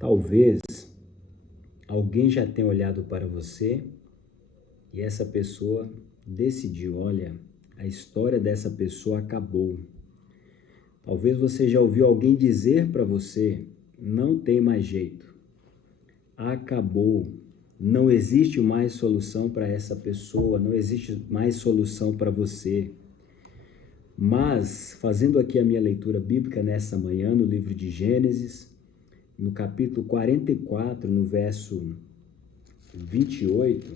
Talvez alguém já tenha olhado para você e essa pessoa decidiu, olha, a história dessa pessoa acabou. Talvez você já ouviu alguém dizer para você, não tem mais jeito, acabou, não existe mais solução para essa pessoa, não existe mais solução para você. Mas, fazendo aqui a minha leitura bíblica nessa manhã, no livro de Gênesis, no capítulo 44, no verso 28,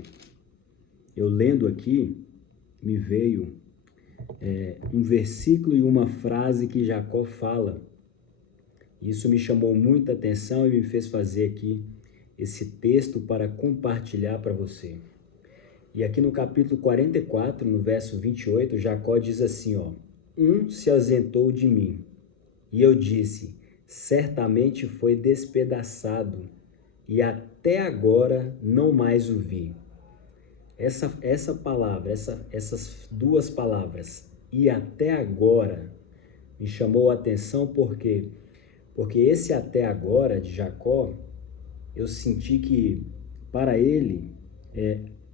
eu lendo aqui, me veio um versículo e uma frase que Jacó fala. Isso me chamou muita atenção e me fez fazer aqui esse texto para compartilhar para você. E aqui no capítulo 44, no verso 28, Jacó diz assim, ó: Um se ausentou de mim, e eu disse, certamente foi despedaçado, e até agora não mais o vi. Essa palavra, essas duas palavras, e até agora, me chamou a atenção porque esse até agora de Jacó, eu senti que para ele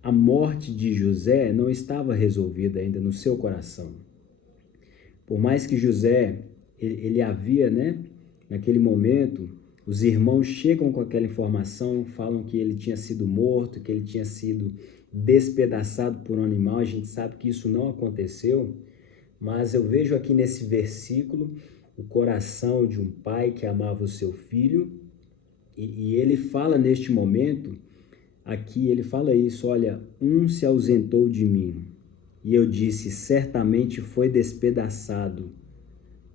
a morte de José não estava resolvida ainda no seu coração. Por mais que José, ele havia, naquele momento, os irmãos chegam com aquela informação, falam que ele tinha sido morto, que ele tinha sido despedaçado por um animal. A gente sabe que isso não aconteceu, mas eu vejo aqui nesse versículo o coração de um pai que amava o seu filho, e ele fala neste momento, aqui ele fala isso, olha, um se ausentou de mim, e eu disse, certamente foi despedaçado,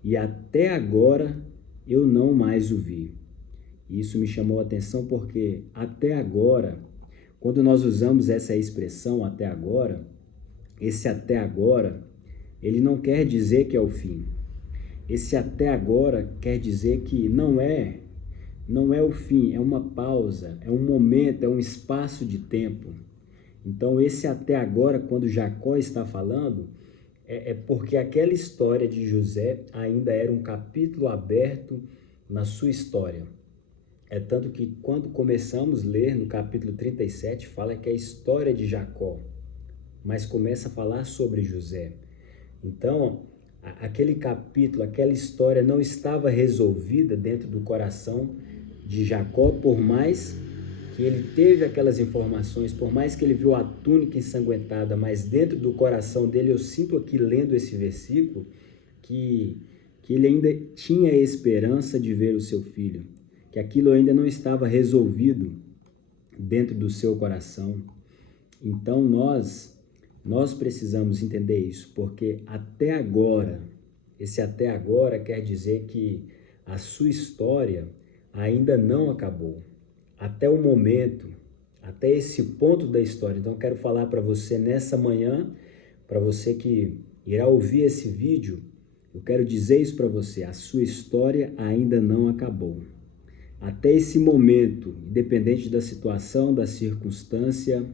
e até agora eu não mais o vi. Isso me chamou a atenção porque até agora, quando nós usamos essa expressão até agora, esse até agora, ele não quer dizer que é o fim. Esse até agora quer dizer que não é o fim, é uma pausa, é um momento, é um espaço de tempo. Então esse até agora, quando Jacó está falando, é porque aquela história de José ainda era um capítulo aberto na sua história. É tanto que quando começamos a ler no capítulo 37, fala que é a história de Jacó, mas começa a falar sobre José. Então, aquele capítulo, aquela história não estava resolvida dentro do coração de Jacó, por mais que ele teve aquelas informações, por mais que ele viu a túnica ensanguentada, mas dentro do coração dele, eu sinto aqui lendo esse versículo, que ele ainda tinha a esperança de ver o seu filho, que aquilo ainda não estava resolvido dentro do seu coração. Então nós precisamos entender isso, porque até agora, esse até agora quer dizer que a sua história ainda não acabou. Até o momento, até esse ponto da história. Então eu quero falar para você nessa manhã, para você que irá ouvir esse vídeo, eu quero dizer isso para você, a sua história ainda não acabou. Até esse momento, independente da situação, da circunstância,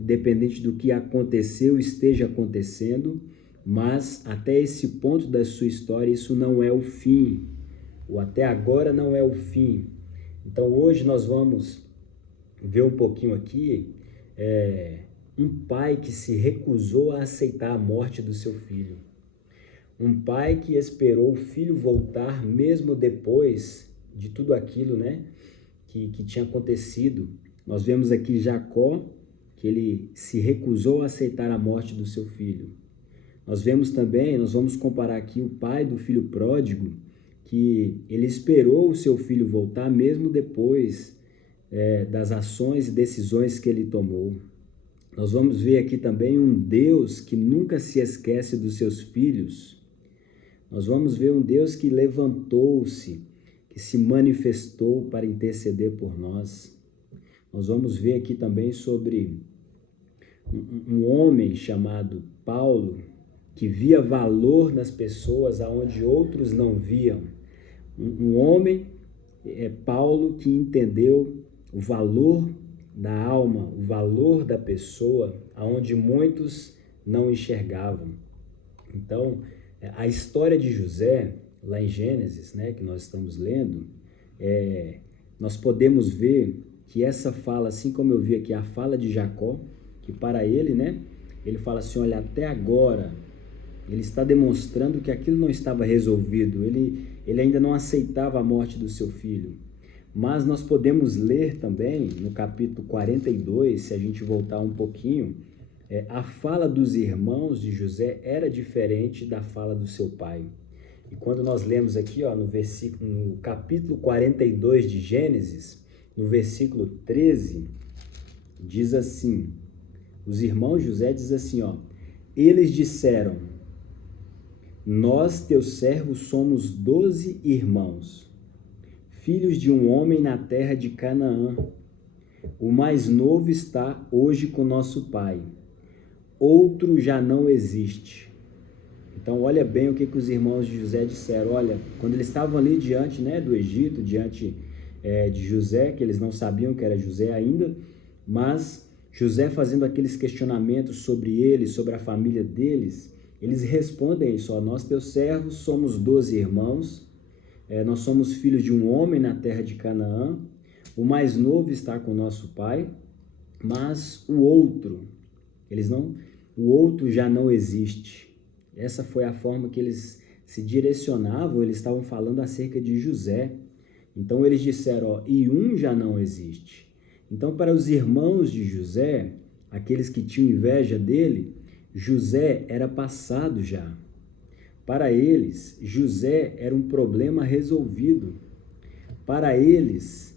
independente do que aconteceu, esteja acontecendo, mas até esse ponto da sua história, isso não é o fim. O até agora não é o fim. Então hoje nós vamos ver um pouquinho aqui, um pai que se recusou a aceitar a morte do seu filho. Um pai que esperou o filho voltar mesmo depois de tudo aquilo, que tinha acontecido. Nós vemos aqui Jacó, que ele se recusou a aceitar a morte do seu filho. Nós vemos também, nós vamos comparar aqui o pai do filho pródigo, que ele esperou o seu filho voltar mesmo depois das ações e decisões que ele tomou. Nós vamos ver aqui também um Deus que nunca se esquece dos seus filhos. Nós vamos ver um Deus que levantou-se, que se manifestou para interceder por nós. Nós vamos ver aqui também sobre um homem chamado Paulo, que via valor nas pessoas aonde outros não viam. Um homem, Paulo, que entendeu o valor da alma, o valor da pessoa, aonde muitos não enxergavam. Então, a história de José, lá em Gênesis, que nós estamos lendo, nós podemos ver que essa fala, assim como eu vi aqui a fala de Jacó, que para ele, né, ele fala assim, olha, até agora, ele está demonstrando que aquilo não estava resolvido, ele ainda não aceitava a morte do seu filho. Mas nós podemos ler também, no capítulo 42, se a gente voltar um pouquinho, a fala dos irmãos de José era diferente da fala do seu pai. E quando nós lemos aqui, ó, no capítulo 42 de Gênesis, no versículo 13, diz assim, os irmãos de José dizem assim, ó, eles disseram, nós, teus servos, somos 12 irmãos, filhos de um homem na terra de Canaã. O mais novo está hoje com nosso pai. Outro já não existe. Então, olha bem o que os irmãos de José disseram. Olha, quando eles estavam ali diante, né, do Egito, diante de José, que eles não sabiam que era José ainda, mas José fazendo aqueles questionamentos sobre ele, sobre a família deles, eles respondem isso, ó, nós, teus servos, somos 12 irmãos, nós somos filhos de um homem na terra de Canaã, o mais novo está com nosso pai, mas o outro já não existe. Essa foi a forma que eles se direcionavam, eles estavam falando acerca de José. Então eles disseram, ó, e um já não existe. Então para os irmãos de José, aqueles que tinham inveja dele, José era passado já. Para eles, José era um problema resolvido. Para eles,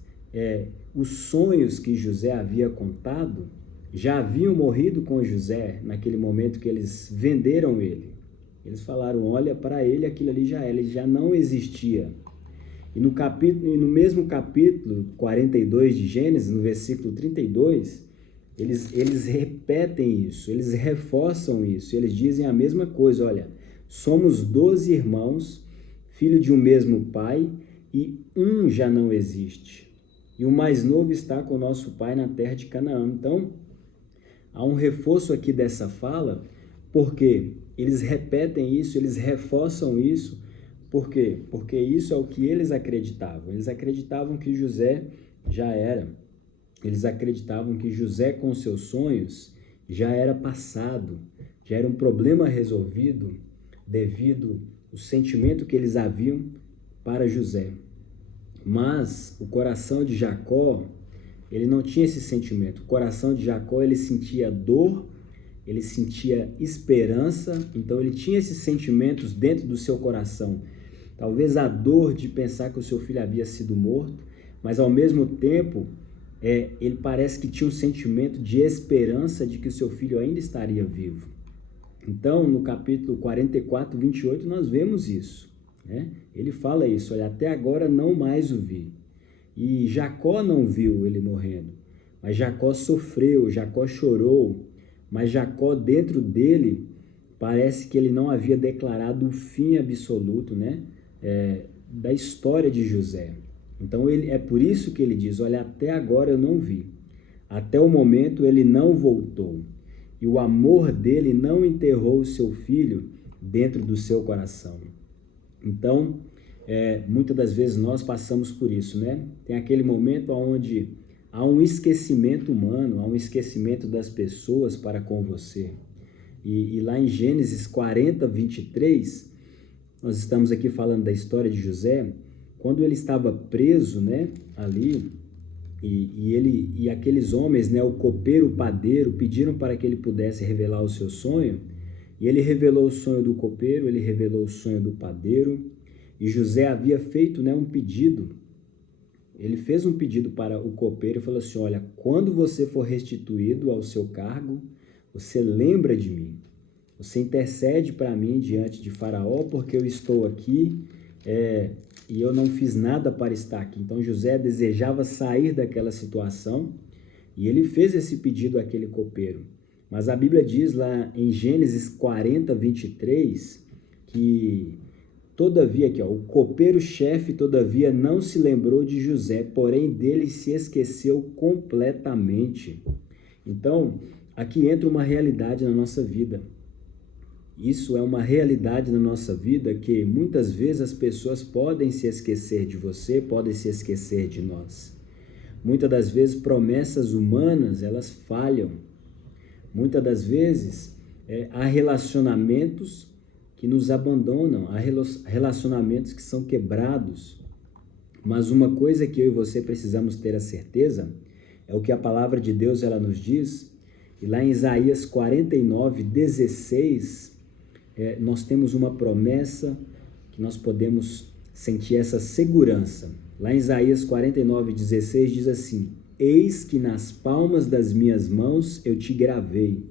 os sonhos que José havia contado já haviam morrido com José naquele momento que eles venderam ele. Eles falaram, olha, para ele aquilo ali ele já não existia. E no mesmo capítulo 42 de Gênesis, no versículo 32, eles repetem isso, eles reforçam isso, eles dizem a mesma coisa, olha, somos 12 irmãos, filho de um mesmo pai, e um já não existe. E o mais novo está com o nosso pai na terra de Canaã. Então, há um reforço aqui dessa fala, porque eles repetem isso, eles reforçam isso. Por quê? Porque isso é o que eles acreditavam. Eles acreditavam que José já era. Eles acreditavam que José, com seus sonhos, já era passado, já era um problema resolvido devido ao sentimento que eles haviam para José. Mas o coração de Jacó, ele não tinha esse sentimento. O coração de Jacó, ele sentia dor, ele sentia esperança, então ele tinha esses sentimentos dentro do seu coração. Talvez a dor de pensar que o seu filho havia sido morto, mas ao mesmo tempo, ele parece que tinha um sentimento de esperança de que o seu filho ainda estaria vivo. Então, no capítulo 44, 28, nós vemos isso, né? Ele fala isso, olha, até agora não mais o vi. E Jacó não viu ele morrendo, mas Jacó sofreu, Jacó chorou, mas Jacó dentro dele, parece que ele não havia declarado o fim absoluto, né? Da história de José. Então, é por isso que ele diz, olha, até agora eu não vi. Até o momento ele não voltou. E o amor dele não enterrou o seu filho dentro do seu coração. Então, muitas das vezes nós passamos por isso, né? Tem aquele momento onde há um esquecimento humano, há um esquecimento das pessoas para com você. E lá em Gênesis 40, 23, nós estamos aqui falando da história de José, quando ele estava preso, né, ali, e aqueles homens, né, o copeiro, o padeiro, pediram para que ele pudesse revelar o seu sonho, e ele revelou o sonho do copeiro, ele revelou o sonho do padeiro, e José havia feito, né, um pedido. Ele fez um pedido para o copeiro e falou assim, olha, quando você for restituído ao seu cargo, você lembra de mim, você intercede para mim diante de Faraó, porque eu estou aqui, e eu não fiz nada para estar aqui. Então José desejava sair daquela situação e ele fez esse pedido àquele copeiro. Mas a Bíblia diz lá em Gênesis 40, 23, que todavia, aqui, ó, o copeiro-chefe todavia não se lembrou de José, porém dele se esqueceu completamente. Então, aqui entra uma realidade na nossa vida. Isso é uma realidade na nossa vida que muitas vezes as pessoas podem se esquecer de você, podem se esquecer de nós. Muitas das vezes promessas humanas, elas falham. Muitas das vezes há relacionamentos que nos abandonam, há relacionamentos que são quebrados. Mas uma coisa que eu e você precisamos ter a certeza é o que a palavra de Deus ela nos diz. E lá em Isaías 49:16, nós temos uma promessa que nós podemos sentir essa segurança. Lá em Isaías 49:16 diz assim: Eis que nas palmas das minhas mãos eu te gravei.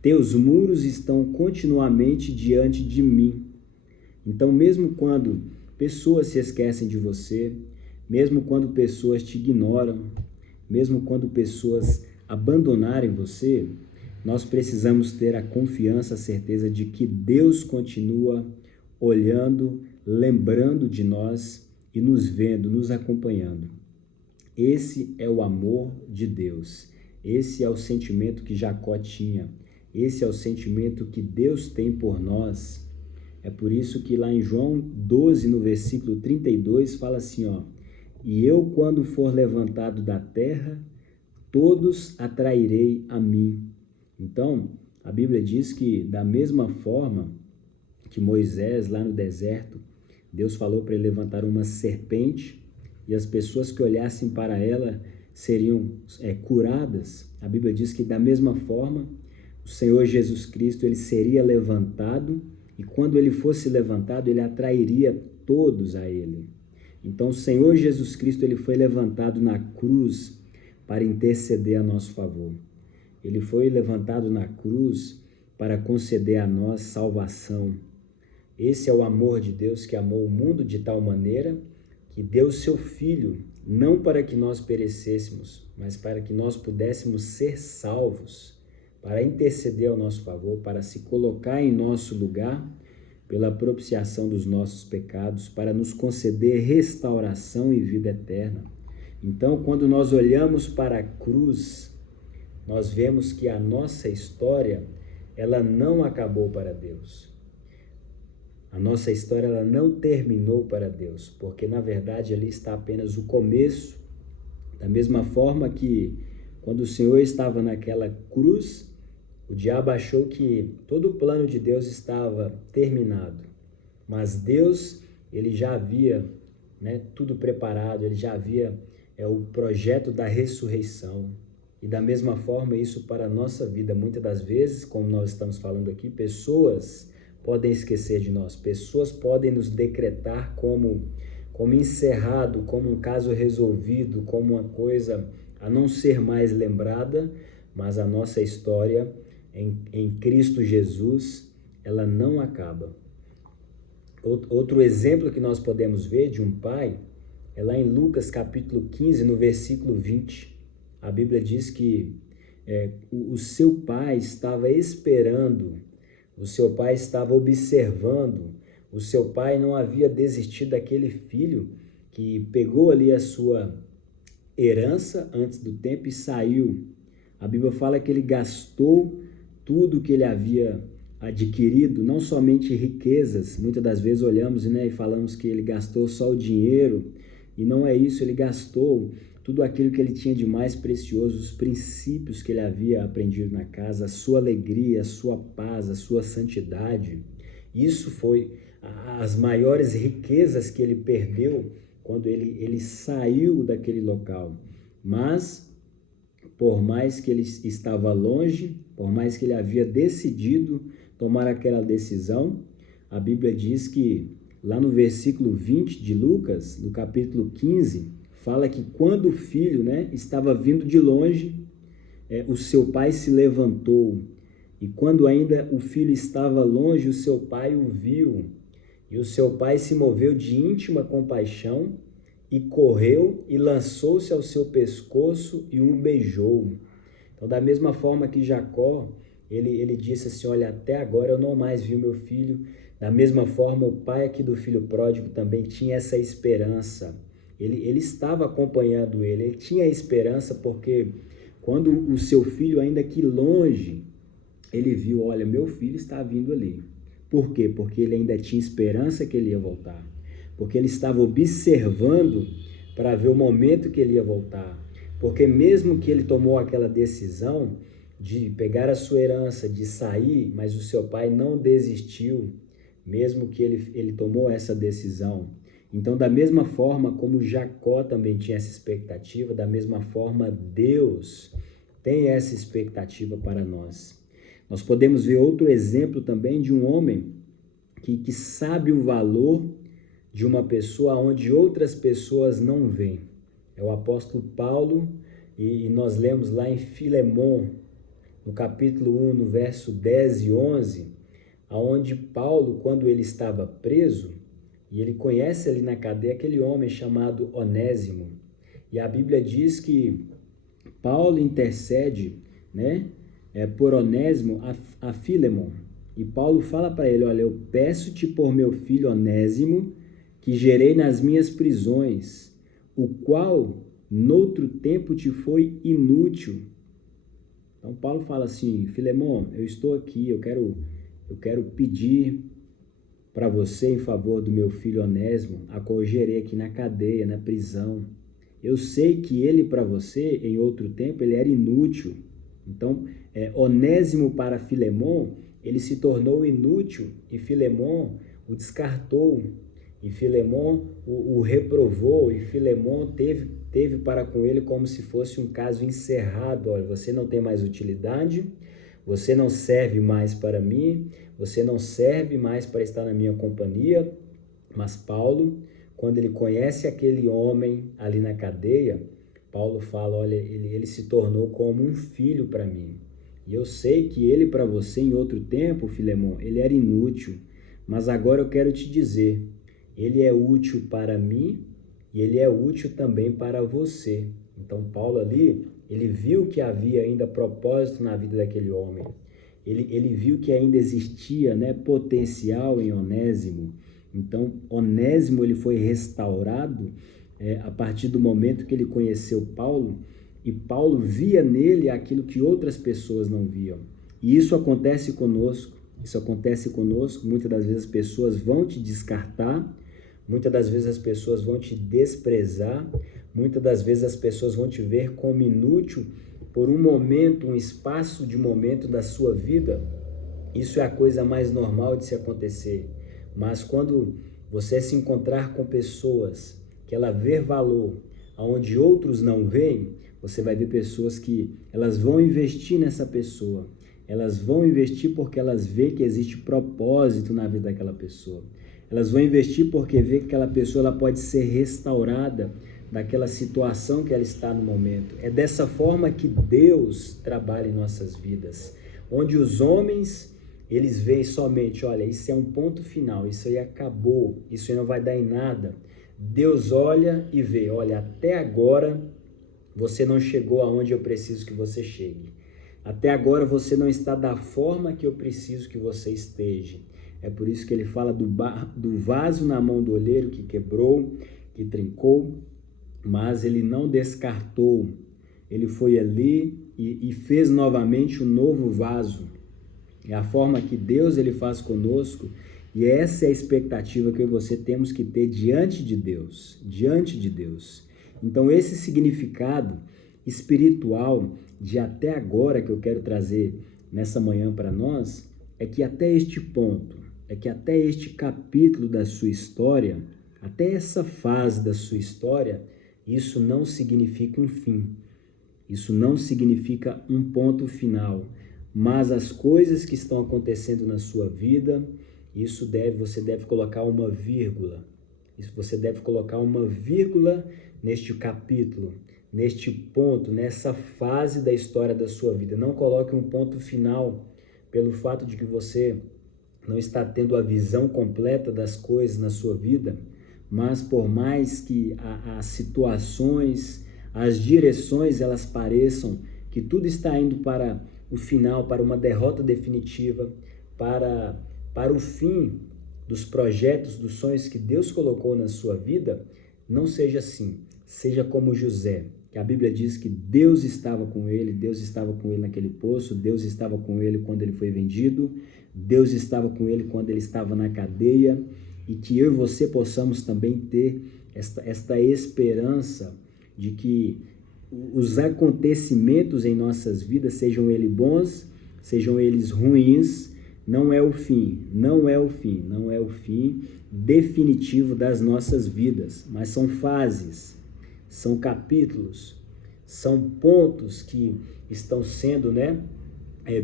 Teus muros estão continuamente diante de mim. Então, mesmo quando pessoas se esquecem de você, mesmo quando pessoas te ignoram, mesmo quando pessoas abandonarem você, nós precisamos ter a confiança, a certeza de que Deus continua olhando, lembrando de nós e nos vendo, nos acompanhando. Esse é o amor de Deus. Esse é o sentimento que Jacó tinha. Esse é o sentimento que Deus tem por nós. É por isso que lá em João 12, no versículo 32, fala assim, E eu, quando for levantado da terra, todos atrairei a mim. Então, a Bíblia diz que da mesma forma que Moisés, lá no deserto, Deus falou para ele levantar uma serpente e as pessoas que olhassem para ela seriam curadas. A Bíblia diz que da mesma forma, o Senhor Jesus Cristo, ele seria levantado e quando ele fosse levantado, ele atrairia todos a ele. Então, o Senhor Jesus Cristo, ele foi levantado na cruz para interceder a nosso favor. Ele foi levantado na cruz para conceder a nós salvação. Esse é o amor de Deus que amou o mundo de tal maneira que deu seu Filho, não para que nós perecêssemos, mas para que nós pudéssemos ser salvos, para interceder ao nosso favor, para se colocar em nosso lugar pela propiciação dos nossos pecados, para nos conceder restauração e vida eterna. Então, quando nós olhamos para a cruz, nós vemos que a nossa história, ela não acabou para Deus. A nossa história, ela não terminou para Deus, porque, na verdade, ali está apenas o começo. Da mesma forma que, quando o Senhor estava naquela cruz, o diabo achou que todo o plano de Deus estava terminado. Mas Deus, ele já havia tudo preparado, ele já havia o projeto da ressurreição. E da mesma forma, isso para a nossa vida. Muitas das vezes, como nós estamos falando aqui, pessoas podem esquecer de nós, pessoas podem nos decretar como encerrado, como um caso resolvido, como uma coisa a não ser mais lembrada, mas a nossa história em Cristo Jesus, ela não acaba. Outro exemplo que nós podemos ver de um pai é lá em Lucas capítulo 15, no versículo 20. A Bíblia diz que o seu pai estava esperando, o seu pai estava observando, o seu pai não havia desistido daquele filho que pegou ali a sua herança antes do tempo e saiu. A Bíblia fala que ele gastou tudo que ele havia adquirido, não somente riquezas. Muitas das vezes olhamos e falamos que ele gastou só o dinheiro, e não é isso, ele gastou tudo aquilo que ele tinha de mais precioso, os princípios que ele havia aprendido na casa, a sua alegria, a sua paz, a sua santidade. Isso foi as maiores riquezas que ele perdeu quando ele saiu daquele local. Mas, por mais que ele estava longe, por mais que ele havia decidido tomar aquela decisão, a Bíblia diz que lá no versículo 20 de Lucas, no capítulo 15, fala que quando o filho estava vindo de longe, o seu pai se levantou. E quando ainda o filho estava longe, o seu pai o viu. E o seu pai se moveu de íntima compaixão e correu e lançou-se ao seu pescoço e o beijou. Então, da mesma forma que Jacó, ele disse assim, olha, até agora eu não mais vi o meu filho. Da mesma forma, o pai aqui do filho pródigo também tinha essa esperança. Ele estava acompanhando ele tinha esperança porque quando o seu filho, ainda que longe, ele viu, olha, meu filho está vindo ali. Por quê? Porque ele ainda tinha esperança que ele ia voltar. Porque ele estava observando para ver o momento que ele ia voltar. Porque mesmo que ele tomou aquela decisão de pegar a sua herança, de sair, mas o seu pai não desistiu, mesmo que ele tomou essa decisão. Então, da mesma forma como Jacó também tinha essa expectativa, da mesma forma Deus tem essa expectativa para nós. Nós podemos ver outro exemplo também de um homem que sabe o valor de uma pessoa onde outras pessoas não veem. É o apóstolo Paulo, e nós lemos lá em Filemon, no capítulo 1, no verso 10 e 11, aonde Paulo, quando ele estava preso, e ele conhece ali na cadeia aquele homem chamado Onésimo, e a Bíblia diz que Paulo intercede, né, por Onésimo a Filemon, e Paulo fala para ele, olha, eu peço-te por meu filho Onésimo, que gerei nas minhas prisões, o qual noutro tempo te foi inútil. Então Paulo fala assim, Filemon, eu estou aqui, eu quero pedir para você em favor do meu filho Onésimo, a qual eu gerei aqui na cadeia, na prisão. Eu sei que ele para você, em outro tempo, ele era inútil. Então, Onésimo para Filemon, ele se tornou inútil e Filemon o descartou. E Filemon o reprovou, e Filemon teve para com ele como se fosse um caso encerrado. Olha, você não tem mais utilidade, você não serve mais para mim, você não serve mais para estar na minha companhia. Mas Paulo, quando ele conhece aquele homem ali na cadeia, Paulo fala, olha, ele se tornou como um filho para mim. E eu sei que ele para você em outro tempo, Filemon, ele era inútil, mas agora eu quero te dizer, ele é útil para mim e ele é útil também para você. Então Paulo ali, ele viu que havia ainda propósito na vida daquele homem. Ele viu que ainda existia, né, potencial em Onésimo. Então Onésimo ele foi restaurado a partir do momento que ele conheceu Paulo, e Paulo via nele aquilo que outras pessoas não viam. E isso acontece conosco. Muitas das vezes as pessoas vão te descartar, muitas das vezes as pessoas vão te desprezar, muitas das vezes as pessoas vão te ver como inútil por um momento, um espaço de momento da sua vida. Isso é a coisa mais normal de se acontecer. Mas quando você se encontrar com pessoas que ela vê valor onde outros não veem, você vai ver pessoas que elas vão investir nessa pessoa. Elas vão investir porque elas veem que existe propósito na vida daquela pessoa. Elas vão investir porque vê que aquela pessoa ela pode ser restaurada daquela situação que ela está no momento. É dessa forma que Deus trabalha em nossas vidas, onde os homens, eles veem somente, olha, isso é um ponto final, isso aí acabou, isso aí não vai dar em nada. Deus olha e vê, olha, até agora você não chegou aonde eu preciso que você chegue. Até agora você não está da forma que eu preciso que você esteja. É por isso que ele fala do vaso na mão do olheiro que quebrou, que trincou, mas ele não descartou. Ele foi ali e fez novamente um novo vaso. É a forma que Deus ele faz conosco, e essa é a expectativa que você temos que ter diante de Deus. Então esse significado espiritual de até agora que eu quero trazer nessa manhã para nós, é que até este ponto, até este capítulo da sua história, até essa fase da sua história, isso não significa um fim, isso não significa um ponto final, mas as coisas que estão acontecendo na sua vida, você deve colocar uma vírgula, você deve colocar uma vírgula neste capítulo, neste ponto, nessa fase da história da sua vida. Não coloque um ponto final pelo fato de que você não está tendo a visão completa das coisas na sua vida, mas por mais que as situações, as direções, elas pareçam que tudo está indo para o final, para uma derrota definitiva, para o fim dos projetos, dos sonhos que Deus colocou na sua vida, não seja assim. seja como José, que a Bíblia diz que Deus estava com ele naquele poço, Deus estava com ele quando ele foi vendido, Deus estava com ele quando ele estava na cadeia, e que eu e você possamos também ter esta esperança de que os acontecimentos em nossas vidas, sejam eles bons, sejam eles ruins, não é o fim definitivo das nossas vidas, mas são fases, são capítulos, são pontos que estão sendo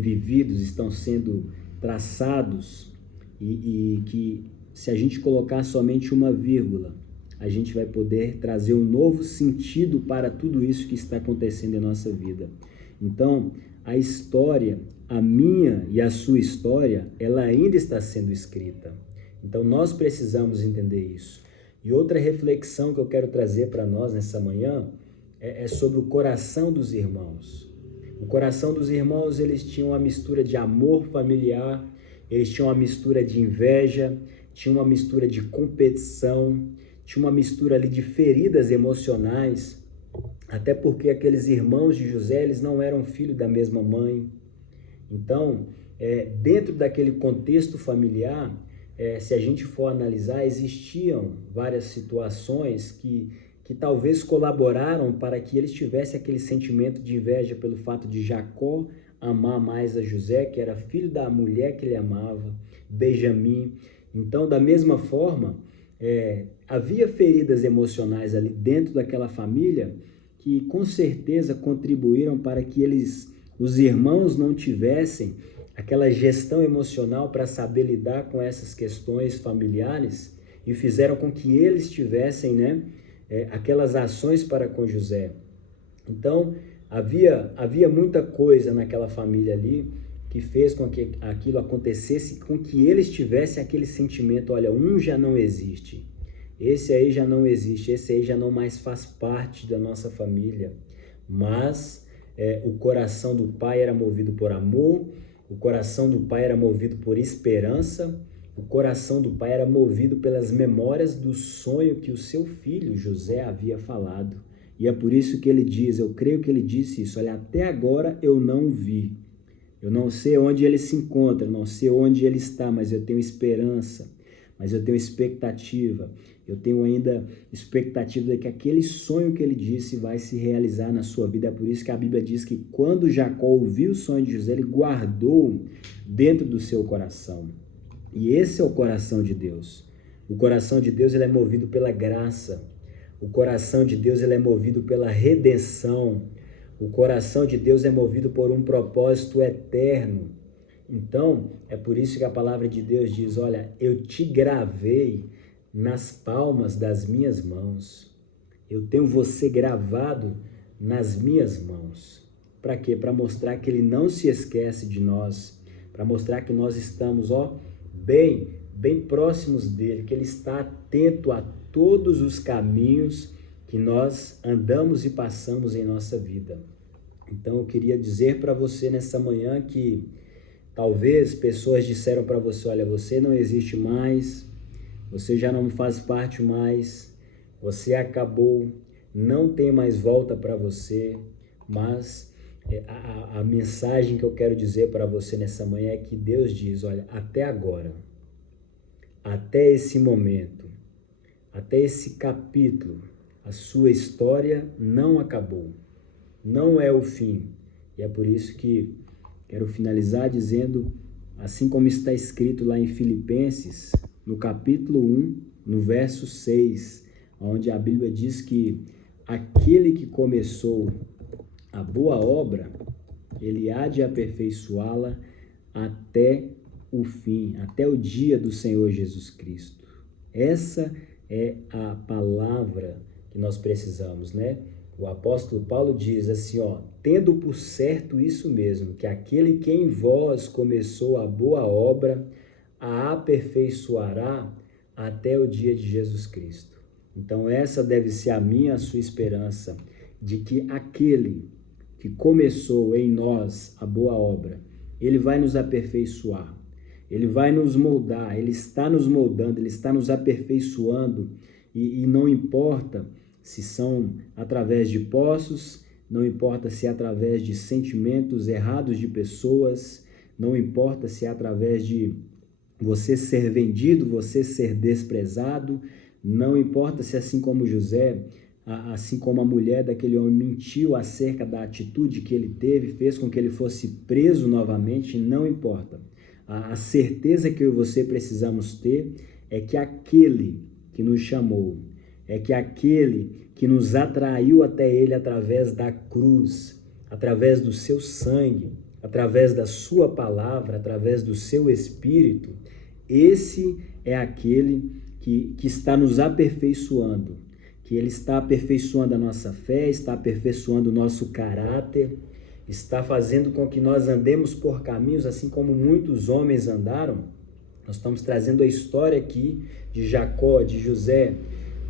vividos, estão sendo traçados, e que se a gente colocar somente uma vírgula, a gente vai poder trazer um novo sentido para tudo isso que está acontecendo em nossa vida. Então, a história, a minha e a sua história, ela ainda está sendo escrita. Então, nós precisamos entender isso. E outra reflexão que eu quero trazer para nós nessa manhã é sobre o coração dos irmãos. O coração dos irmãos, eles tinham uma mistura de amor familiar, eles tinham uma mistura de inveja, tinham uma mistura de competição, tinha uma mistura ali de feridas emocionais, até porque aqueles irmãos de José, eles não eram filhos da mesma mãe. Então, dentro daquele contexto familiar, se a gente for analisar, existiam várias situações que talvez colaboraram para que eles tivessem aquele sentimento de inveja pelo fato de Jacó amar mais a José, que era filho da mulher que ele amava, Benjamim. Então, da mesma forma, havia feridas emocionais ali dentro daquela família que com certeza contribuíram para que os irmãos não tivessem aquela gestão emocional para saber lidar com essas questões familiares, e fizeram com que eles tivessem aquelas ações para com José. Então, havia muita coisa naquela família ali que fez com que aquilo acontecesse, com que eles tivessem aquele sentimento, olha, já não existe, esse aí já não existe, esse aí já não mais faz parte da nossa família. Mas o coração do pai era movido por amor, o coração do pai era movido por esperança, o coração do pai era movido pelas memórias do sonho que o seu filho José havia falado. E é por isso que ele diz, eu creio que ele disse isso, olha, até agora eu não vi. Eu não sei onde ele se encontra, não sei onde ele está, mas eu tenho esperança, mas eu tenho expectativa. Eu tenho ainda expectativa de que aquele sonho que ele disse vai se realizar na sua vida. É por isso que a Bíblia diz que quando Jacó ouviu o sonho de José, ele guardou dentro do seu coração. E esse é o coração de Deus. O coração de Deus, ele é movido pela graça. O coração de Deus, ele é movido pela redenção. O coração de Deus é movido por um propósito eterno. Então, é por isso que a palavra de Deus diz, olha, eu te gravei nas palmas das minhas mãos. Eu tenho você gravado nas minhas mãos. Para quê? Para mostrar que ele não se esquece de nós, para mostrar que nós estamos, bem próximos dele, que ele está atento a todos os caminhos que nós andamos e passamos em nossa vida. Então, eu queria dizer para você nessa manhã que talvez pessoas disseram para você, olha, você não existe mais, você já não faz parte mais, você acabou, não tem mais volta para você, mas a mensagem que eu quero dizer para você nessa manhã é que Deus diz, olha, até agora, até esse momento, até esse capítulo, a sua história não acabou, não é o fim. E é por isso que quero finalizar dizendo, assim como está escrito lá em Filipenses, no capítulo 1, no verso 6, onde a Bíblia diz que aquele que começou a boa obra, ele há de aperfeiçoá-la até o fim, até o dia do Senhor Jesus Cristo. Essa é a palavra que nós precisamos, O apóstolo Paulo diz assim, tendo por certo isso mesmo, que aquele que em vós começou a boa obra, a aperfeiçoará até o dia de Jesus Cristo. Então essa deve ser a minha, a sua esperança, de que aquele que começou em nós a boa obra, ele vai nos aperfeiçoar, ele vai nos moldar, ele está nos moldando, ele está nos aperfeiçoando, e não importa se são através de poços, não importa se é através de sentimentos errados de pessoas, não importa se é através de você ser vendido, você ser desprezado, não importa se assim como José, assim como a mulher daquele homem mentiu acerca da atitude que ele teve, fez com que ele fosse preso novamente, não importa. A certeza que eu e você precisamos ter é que aquele que nos chamou, é que aquele que nos atraiu até ele através da cruz, através do seu sangue, através da sua palavra, através do seu espírito, esse é aquele que está nos aperfeiçoando, que ele está aperfeiçoando a nossa fé, está aperfeiçoando o nosso caráter, está fazendo com que nós andemos por caminhos assim como muitos homens andaram. Nós estamos trazendo a história aqui de Jacó, de José,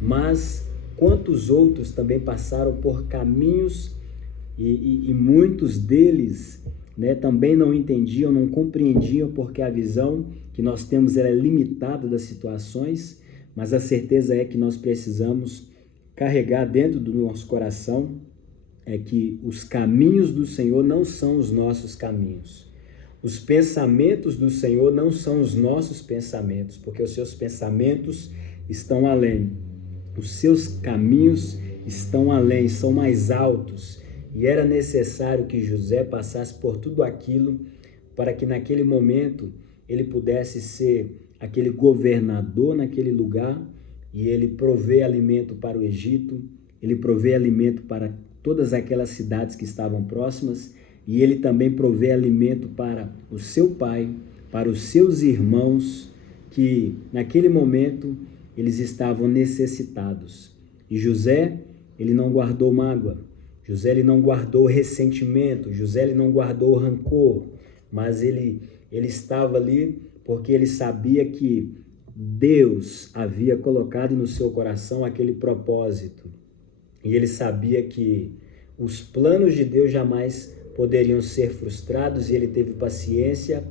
mas quantos outros também passaram por caminhos e muitos deles, né, também não entendiam, não compreendiam, porque a visão que nós temos ela é limitada das situações, mas a certeza é que nós precisamos carregar dentro do nosso coração é que os caminhos do Senhor não são os nossos caminhos. Os pensamentos do Senhor não são os nossos pensamentos, porque os seus pensamentos estão além. Os seus caminhos estão além, são mais altos. E era necessário que José passasse por tudo aquilo para que naquele momento ele pudesse ser aquele governador naquele lugar e ele prover alimento para o Egito, ele prover alimento para todas aquelas cidades que estavam próximas e ele também prover alimento para o seu pai, para os seus irmãos, que naquele momento eles estavam necessitados. E José, ele não guardou mágoa, José ele não guardou ressentimento, José ele não guardou rancor, mas ele estava ali porque ele sabia que Deus havia colocado no seu coração aquele propósito. E ele sabia que os planos de Deus jamais poderiam ser frustrados e ele teve paciência,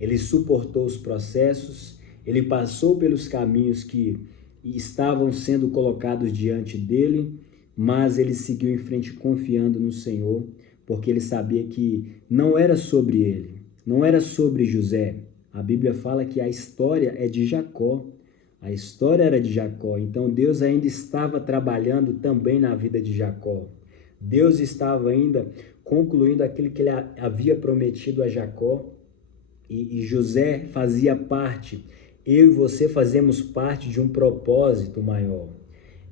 ele suportou os processos, ele passou pelos caminhos que estavam sendo colocados diante dele, mas ele seguiu em frente confiando no Senhor, porque ele sabia que não era sobre ele, não era sobre José. A Bíblia fala que a história é de Jacó, a história era de Jacó, então Deus ainda estava trabalhando também na vida de Jacó. Deus estava ainda concluindo aquilo que ele havia prometido a Jacó, e José fazia parte. Eu e você fazemos parte de um propósito maior.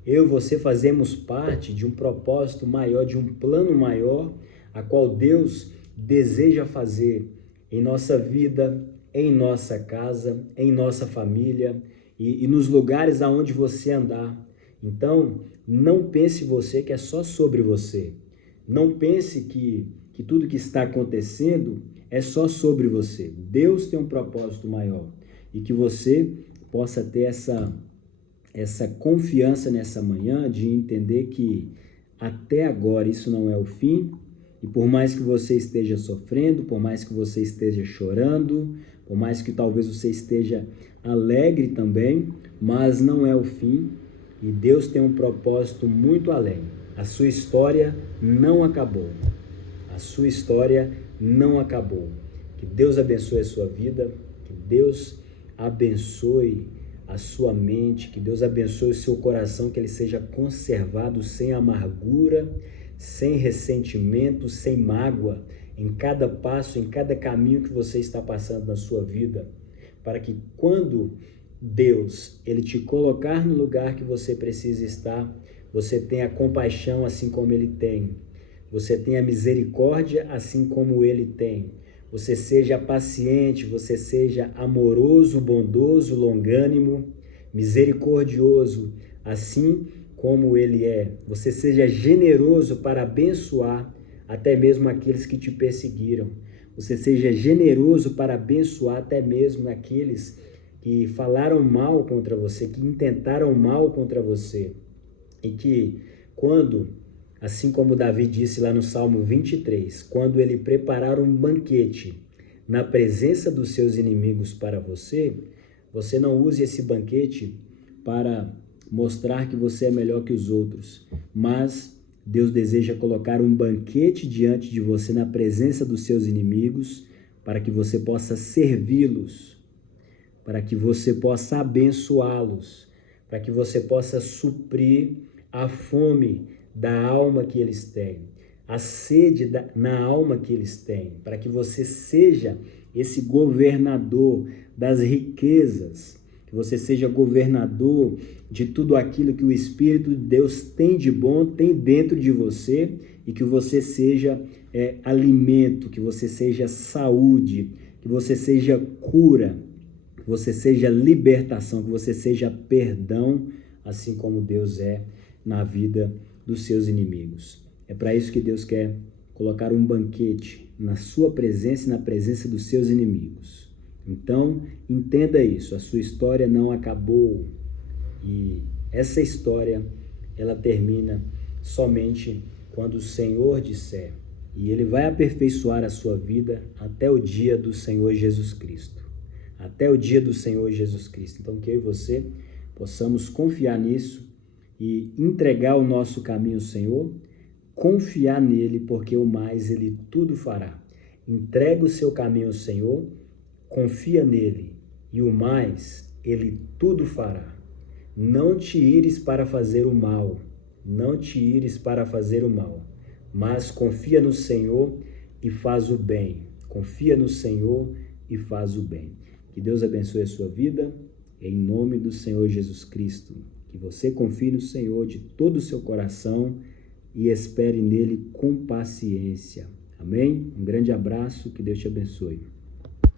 Eu e você fazemos parte de um propósito maior, de um plano maior, a qual Deus deseja fazer em nossa vida, em nossa casa, em nossa família e nos lugares aonde você andar. Então, não pense você que é só sobre você. Não pense que tudo que está acontecendo é só sobre você. Deus tem um propósito maior e que você possa ter essa confiança nessa manhã de entender que até agora isso não é o fim e por mais que você esteja sofrendo, por mais que você esteja chorando, por mais que talvez você esteja alegre também, mas não é o fim e Deus tem um propósito muito além. A sua história não acabou. A sua história não acabou. Que Deus abençoe a sua vida, que Deus abençoe a sua mente, que Deus abençoe o seu coração, que ele seja conservado sem amargura, sem ressentimento, sem mágoa, em cada passo, em cada caminho que você está passando na sua vida, para que quando Deus, ele te colocar no lugar que você precisa estar, você tenha compaixão assim como ele tem, você tenha misericórdia assim como ele tem, você seja paciente, você seja amoroso, bondoso, longânimo, misericordioso, assim como ele é. Você seja generoso para abençoar até mesmo aqueles que te perseguiram. Você seja generoso para abençoar até mesmo aqueles que falaram mal contra você, que intentaram mal contra você. E que quando, assim como Davi disse lá no Salmo 23, quando ele preparar um banquete na presença dos seus inimigos para você, você não use esse banquete para mostrar que você é melhor que os outros, mas Deus deseja colocar um banquete diante de você na presença dos seus inimigos, para que você possa servi-los, para que você possa abençoá-los, para que você possa suprir a fome da alma que eles têm, a sede na alma que eles têm, para que você seja esse governador das riquezas, que você seja governador de tudo aquilo que o Espírito de Deus tem de bom, tem dentro de você, e que você seja alimento, que você seja saúde, que você seja cura, que você seja libertação, que você seja perdão, assim como Deus é na vida dos seus inimigos. É para isso que Deus quer colocar um banquete na sua presença e na presença dos seus inimigos. Então, entenda isso, a sua história não acabou, e essa história, ela termina somente quando o Senhor disser, e Ele vai aperfeiçoar a sua vida até o dia do Senhor Jesus Cristo. Até o dia do Senhor Jesus Cristo. Então, que eu e você possamos confiar nisso e entregar o nosso caminho ao Senhor, confiar nele, porque o mais Ele tudo fará. Entrega o seu caminho ao Senhor, confia nele, e o mais Ele tudo fará. Não te ires para fazer o mal, não te ires para fazer o mal, mas confia no Senhor e faz o bem. Confia no Senhor e faz o bem. Que Deus abençoe a sua vida, em nome do Senhor Jesus Cristo. Que você confie no Senhor de todo o seu coração e espere nele com paciência. Amém? Um grande abraço, que Deus te abençoe.